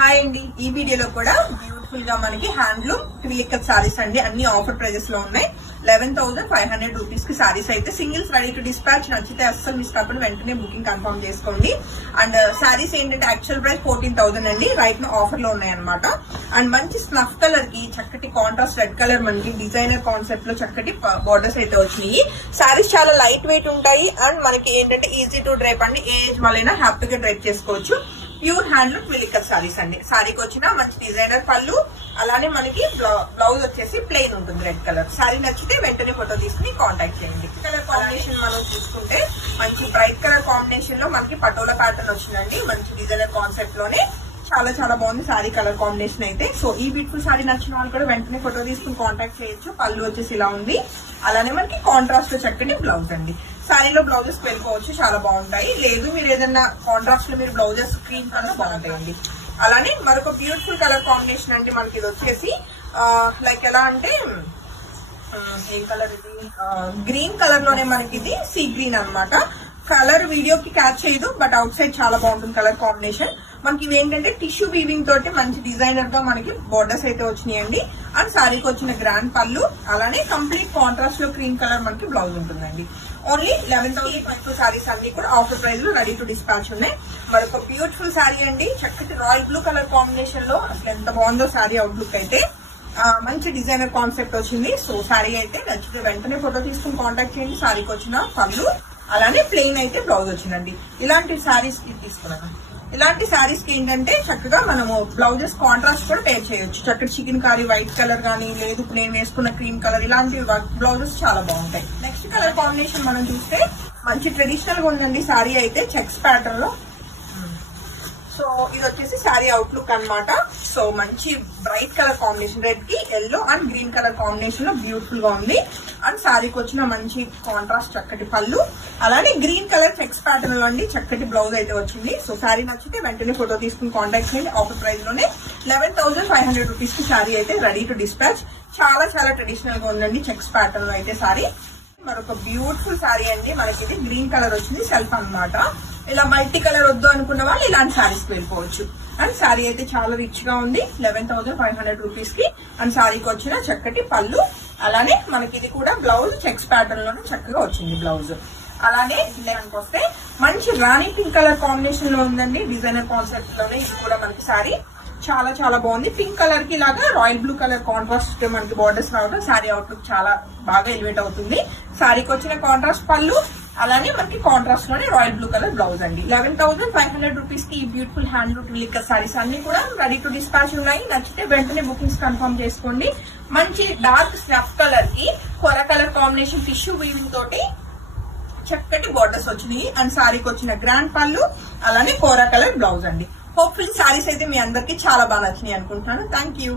Hi అండి, ఈ వీడియోలో కూడా బ్యూటిఫుల్ గా మనకి హ్యాండ్లూమ్ క్రిలికల్ సారీస్ అండి. అన్ని ఆఫర్ ప్రైజెస్ లో ఉన్నాయి. 11,500 రూపీస్ కి సారీస్ అయితే సింగిల్స్ రెడీ టు డిస్పాచ్. నచ్చితే అస్సలు మిస్ కాకుండా వెంటనే బుకింగ్ కన్ఫర్మ్ చేసుకోండి. అండ్ సారీస్ ఏంటంటే యాక్చువల్ ప్రైస్ 14,000 అండి, రైట్ నా ఆఫర్ లో ఉన్నాయన్నమాట. అండ్ మంచి స్నఫ్ కలర్ కి చక్కటి కాంట్రాస్ట్ రెడ్ కలర్ మనకి డిజైనర్ కాన్సెప్ట్ లో చక్కటి బార్డర్స్ అయితే వచ్చినాయి. సారీస్ చాలా లైట్ వెయిట్ ఉంటాయి అండ్ మనకి ఏంటంటే ఈజీ టు డ్రైప్ అండి. ఏ ఏజ్ వాళ్ళైనా హ్యాపీగా డ్రైప్ చేసుకోవచ్చు. ప్యూర్ హ్యాండ్లూమ్ క్రిలికల్ సారీస్ అండి. సారీకి వచ్చిన మంచి డిజైనర్ పళ్ళు, అలానే మనకి బ్లౌజ్ వచ్చేసి ప్లెయిన్ ఉంటుంది రెడ్ కలర్. సారీ నచ్చితే వెంటనే ఫోటో తీసుకుని కాంటాక్ట్ చేయండి. కలర్ కాంబినేషన్ మనం చూసుకుంటే మంచి బ్రైట్ కలర్ కాంబినేషన్ లో మనకి పటోలా ప్యాటర్న్ వచ్చిందండి. మంచి డిజైనర్ కాన్సెప్ట్ లోనే చాలా చాలా బాగుంది సారీ కలర్ కాంబినేషన్ అయితే. సో ఈ బ్యూటిఫుల్ సారీ నచ్చిన వాళ్ళు కూడా వెంటనే ఫోటో తీసుకుని కాంటాక్ట్ చేయొచ్చు. పళ్ళు వచ్చేసి ఇలా ఉంది, అలానే మనకి కాంట్రాస్ట్ చక్కటి బ్లౌజ్ అండి. సారీలో బ్లౌజెస్ వెళ్ళిపోవచ్చు, చాలా బాగుంటాయి. లేదు మీరు ఏదైనా కాంట్రాస్ట్ లో మీరు బ్లౌజెస్ క్రీమ్ కలర్ బాగుంటాయండి. అలానే మరొక బ్యూటిఫుల్ కలర్ కాంబినేషన్ అండి. మనకి ఇది వచ్చేసి లైక్ ఎలా అంటే ఏం కలర్ ఇది, గ్రీన్ కలర్ లోనే మనకి ఇది సీ గ్రీన్ అన్నమాట. కలర్ వీడియోకి క్యాచ్ చేయదు, బట్ అవుట్ సైడ్ చాలా బాగుంటుంది కలర్ కాంబినేషన్. మనకి ఇవేంటంటే టిష్యూ వీవింగ్ తోటి మంచి డిజైనర్ గా మనకి బోర్డర్స్ అయితే వచ్చినాయండి. అండ్ సారీకి వచ్చిన గ్రాండ్ పళ్ళు, అలానే కంప్లీట్ కాంట్రాస్ట్ లో క్రీమ్ కలర్ మనకి బ్లౌజ్ ఉంటుందండి. ఓన్లీ 11,500 సారీస్ అన్ని కూడా ఆఫర్ ప్రైస్ లో రెడీ టు డిస్పాచ్ ఉన్నాయి. మరొక బ్యూటిఫుల్ సారీ అండి, చక్కటి రాయల్ బ్లూ కలర్ కాంబినేషన్ లో. అసలు ఎంత బాగుందో సారీ అవుట్లుక్ అయితే. మంచి డిజైనర్ కాన్సెప్ట్ వచ్చింది. సో సారీ అయితే నచ్చితే వెంటనే ఫోటో తీసుకుని కాంటాక్ట్ చేయండి. సారీకి వచ్చిన పళ్ళు, అలానే ప్లెయిన్ అయితే బ్లౌజ్ వచ్చిందండి. ఇలాంటి సారీస్ కి తీసుకున్నాను. ఇలాంటి సారీస్ కి ఏంటంటే చక్కగా మనము బ్లౌజెస్ కాంట్రాస్ట్ కూడా పేర్ చేయొచ్చు. చక్కటి చికెన్ కారీ వైట్ కలర్ గానీ, లేదు నేను వేసుకున్న క్రీమ్ కలర్, ఇలాంటి బ్లౌజెస్ చాలా బాగుంటాయి. నెక్స్ట్ కలర్ కాంబినేషన్ మనం చూస్తే మంచి ట్రెడిషనల్ గా ఉందండి సారీ అయితే, చెక్స్ ప్యాటర్న్ లో. సో ఇది వచ్చేసి సారీ అవుట్లుక్ అన్నమాట. సో మంచి బ్రైట్ కలర్ కాంబినేషన్, రెడ్ కి yellow and green colour combination లో బ్యూటిఫుల్ గా ఉంది. అండ్ సారీకి వచ్చిన మంచి కాంట్రాస్ట్ చక్కటి పళ్ళు, అలానే గ్రీన్ కలర్ చెక్స్ ప్యాటర్న్ లో అండి చక్కటి బ్లౌజ్ అయితే వచ్చింది. సో సారీ నచ్చితే వెంటనే ఫోటో తీసుకుని కాంటాక్ట్ చేయండి. ఆఫర్ ప్రైస్ లోనే 11,500 రూపీస్ కి సారీ అయితే రెడీ టు డిస్పాచ్. చాలా చాలా ట్రెడిషనల్ గా ఉందండి చెక్స్ ప్యాటర్న్ లో అయితే సారీ. మరొక బ్యూటిఫుల్ సారీ అండి, మనకి ఇది గ్రీన్ కలర్ వచ్చింది సెల్ఫ్ అన్నమాట. ఇలా మల్టీ కలర్ వద్దు అనుకున్న వాళ్ళు ఇలాంటి సారీస్ వెళ్ళిపోవచ్చు. అండ్ సారీ అయితే చాలా రిచ్ గా ఉంది, 11,500 రూపీస్ కి. అండ్ సారీకి వచ్చిన చక్కటి పళ్ళు, అలానే మనకి ఇది కూడా బ్లౌజ్ చెక్స్ ప్యాటర్న్ లోనే చక్కగా వచ్చింది బ్లౌజ్. అలానే ఇలాంటి వస్తే మంచి రాణి పింక్ కలర్ కాంబినేషన్ లో ఉందండి, డిజైనర్ కాన్సెప్ట్ లోనే. ఇది కూడా మనకి సారీ చాలా చాలా బాగుంది. పింక్ కలర్ కి ఇలాగా రాయల్ బ్లూ కలర్ కాంట్రాస్ట్ మనకి బార్డర్స్ రావడం సారీ అవుట్లుక్ చాలా బాగా ఎలివేట్ అవుతుంది. సారీకి వచ్చిన కాంట్రాస్ట్ పళ్ళు, అలానే మనకి కాంట్రాస్ట్ లోనే రాయల్ బ్లూ కలర్ బ్లౌజ్ అండి. 11,500 రూపీస్ కి ఈ బ్యూటిఫుల్ హ్యాండ్లూమ్ క్రిలికల్ సారీస్ అన్ని కూడా రెడీ టు డిస్పాచ్ ఉన్నాయి. నచ్చితే వెంటనే బుకింగ్స్ కన్ఫర్మ్ చేసుకోండి. మంచి డార్క్ స్నఫ్ కలర్ కి కొర కలర్ కాంబినేషన్ టిష్యూ వీవింగ్ తోటి చక్కటి బార్డర్స్ వచ్చినాయి. అండ్ సారీకి వచ్చిన గ్రాండ్ పళ్ళు, అలానే కోరా కలర్ బ్లౌజ్ అండి. హోప్ఫుల్లీ సారీస్ అయితే మీ అందరికి చాలా బాగా నచ్చినాయి అనుకుంటున్నాను. Thank you.